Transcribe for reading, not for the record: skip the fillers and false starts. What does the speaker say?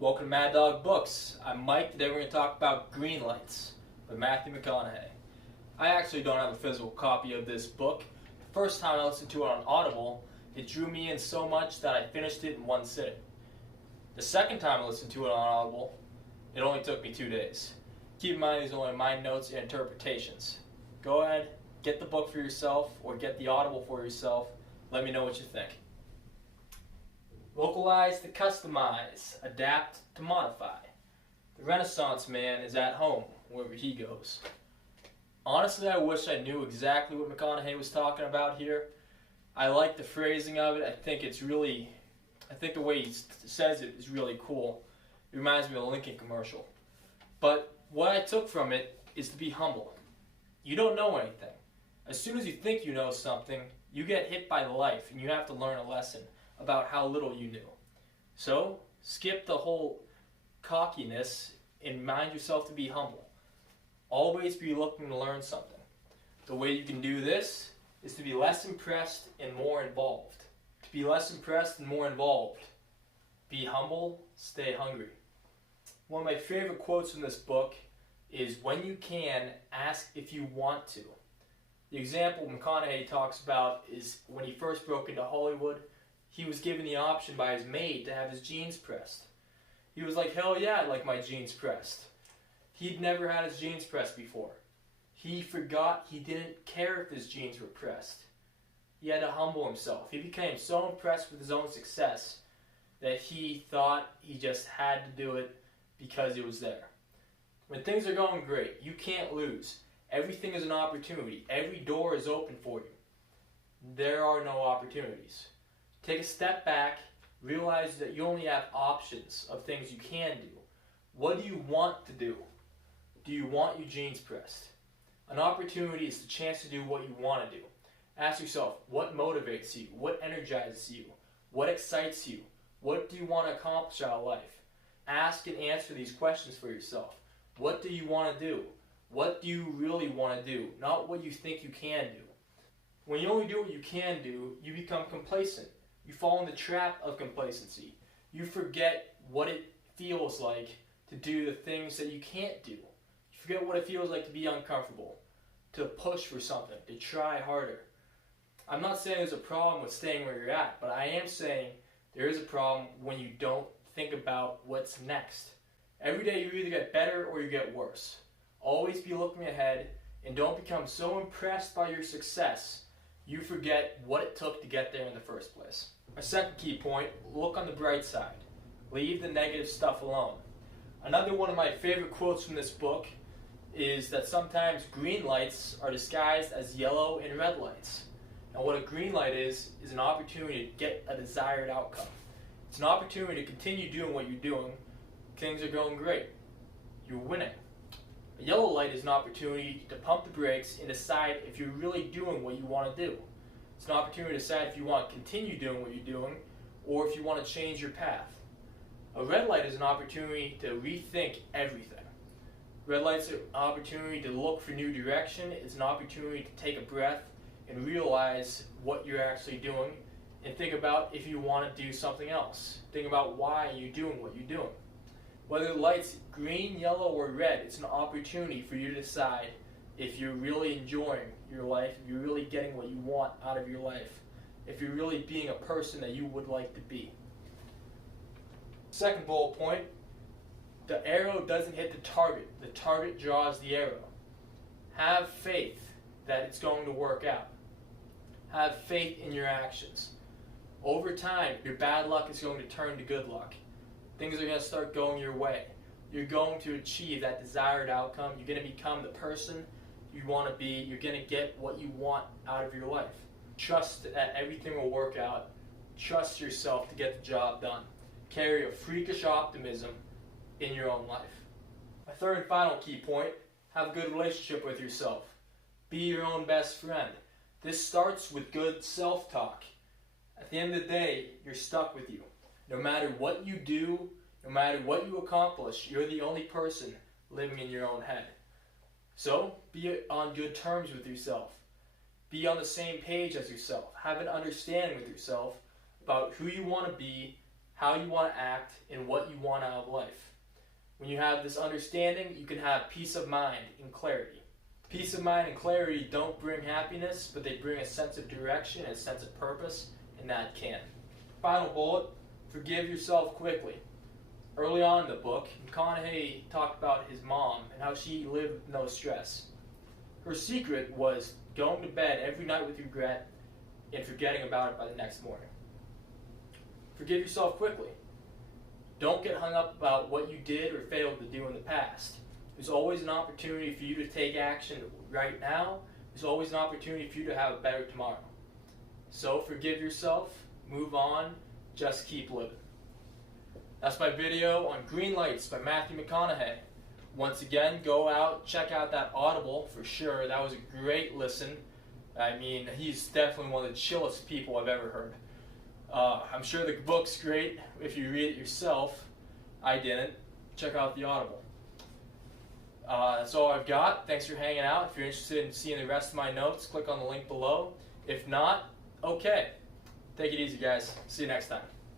Welcome to MadDawg Books. I'm Mike. Today we're going to talk about Greenlights by Matthew McConaughey. I actually don't have a physical copy of this book. The first time I listened to it on Audible, it drew me in so much that I finished it in one sitting. The second time I listened to it on Audible, it only took me 2 days. Keep in mind these are only my notes and interpretations. Go ahead, get the book for yourself or get the Audible for yourself. Let me know what you think. Localize to customize, adapt to modify. The Renaissance man is at home wherever he goes. Honestly, I wish I knew exactly what McConaughey was talking about here. I like the phrasing of it. I think the way he says it is really cool. It reminds me of a Lincoln commercial. But what I took from it is to be humble. You don't know anything. As soon as you think you know something, you get hit by life and you have to learn a lesson about how little you knew. So, skip the whole cockiness and mind yourself to be humble. Always be looking to learn something. The way you can do this is to be less impressed and more involved. To be less impressed and more involved. Be humble, stay hungry. One of my favorite quotes in this book is, when you can, ask if you want to. The example McConaughey talks about is when he first broke into Hollywood, he was given the option by his maid to have his jeans pressed. He was like, hell yeah, I'd like my jeans pressed. He'd never had his jeans pressed before. He forgot he didn't care if his jeans were pressed. He had to humble himself. He became so impressed with his own success that he thought he just had to do it because it was there. When things are going great, you can't lose. Everything is an opportunity. Every door is open for you. There are no opportunities. Take a step back, realize that you only have options of things you can do. What do you want to do? Do you want your jeans pressed? An opportunity is the chance to do what you want to do. Ask yourself, what motivates you? What energizes you? What excites you? What do you want to accomplish out of life? Ask and answer these questions for yourself. What do you want to do? What do you really want to do? Not what you think you can do. When you only do what you can do, you become complacent. You fall in the trap of complacency. You forget what it feels like to do the things that you can't do. You forget what it feels like to be uncomfortable, to push for something, to try harder. I'm not saying there's a problem with staying where you're at, but I am saying there is a problem when you don't think about what's next. Every day you either get better or you get worse. Always be looking ahead and don't become so impressed by your success you forget what it took to get there in the first place. My second key point, look on the bright side. Leave the negative stuff alone. Another one of my favorite quotes from this book is that sometimes green lights are disguised as yellow and red lights. And what a green light is an opportunity to get a desired outcome. It's an opportunity to continue doing what you're doing. Things are going great. You're winning. A yellow light is an opportunity to pump the brakes and decide if you're really doing what you want to do. It's an opportunity to decide if you want to continue doing what you're doing or if you want to change your path. A red light is an opportunity to rethink everything. Red light's an opportunity to look for new direction. It's an opportunity to take a breath and realize what you're actually doing and think about if you want to do something else. Think about why you're doing what you're doing. Whether the light's green, yellow, or red, it's an opportunity for you to decide if you're really enjoying your life, if you're really getting what you want out of your life, if you're really being a person that you would like to be. Second bullet point, the arrow doesn't hit the target draws the arrow. Have faith that it's going to work out. Have faith in your actions. Over time, your bad luck is going to turn to good luck. Things are going to start going your way. You're going to achieve that desired outcome. You're going to become the person you want to be. You're going to get what you want out of your life. Trust that everything will work out. Trust yourself to get the job done. Carry a freakish optimism in your own life. My third and final key point, have a good relationship with yourself. Be your own best friend. This starts with good self-talk. At the end of the day, you're stuck with you. No matter what you do, no matter what you accomplish, you're the only person living in your own head. So, be on good terms with yourself. Be on the same page as yourself. Have an understanding with yourself about who you want to be, how you want to act, and what you want out of life. When you have this understanding, you can have peace of mind and clarity. Peace of mind and clarity don't bring happiness, but they bring a sense of direction and a sense of purpose, and that can. Final bullet, forgive yourself quickly. Early on in the book, McConaughey talked about his mom and how she lived with no stress. Her secret was going to bed every night with regret and forgetting about it by the next morning. Forgive yourself quickly. Don't get hung up about what you did or failed to do in the past. There's always an opportunity for you to take action right now. There's always an opportunity for you to have a better tomorrow. So forgive yourself, move on, just keep living. That's my video on Greenlights by McConaughey. Once again, go out, check out that Audible for sure. That was a great listen. I mean, he's definitely one of the chillest people I've ever heard. I'm sure the book's great if you read it yourself. I didn't. Check out the Audible. That's all I've got. Thanks for hanging out. If you're interested in seeing the rest of my notes, click on the link below. If not, okay. Take it easy, guys. See you next time.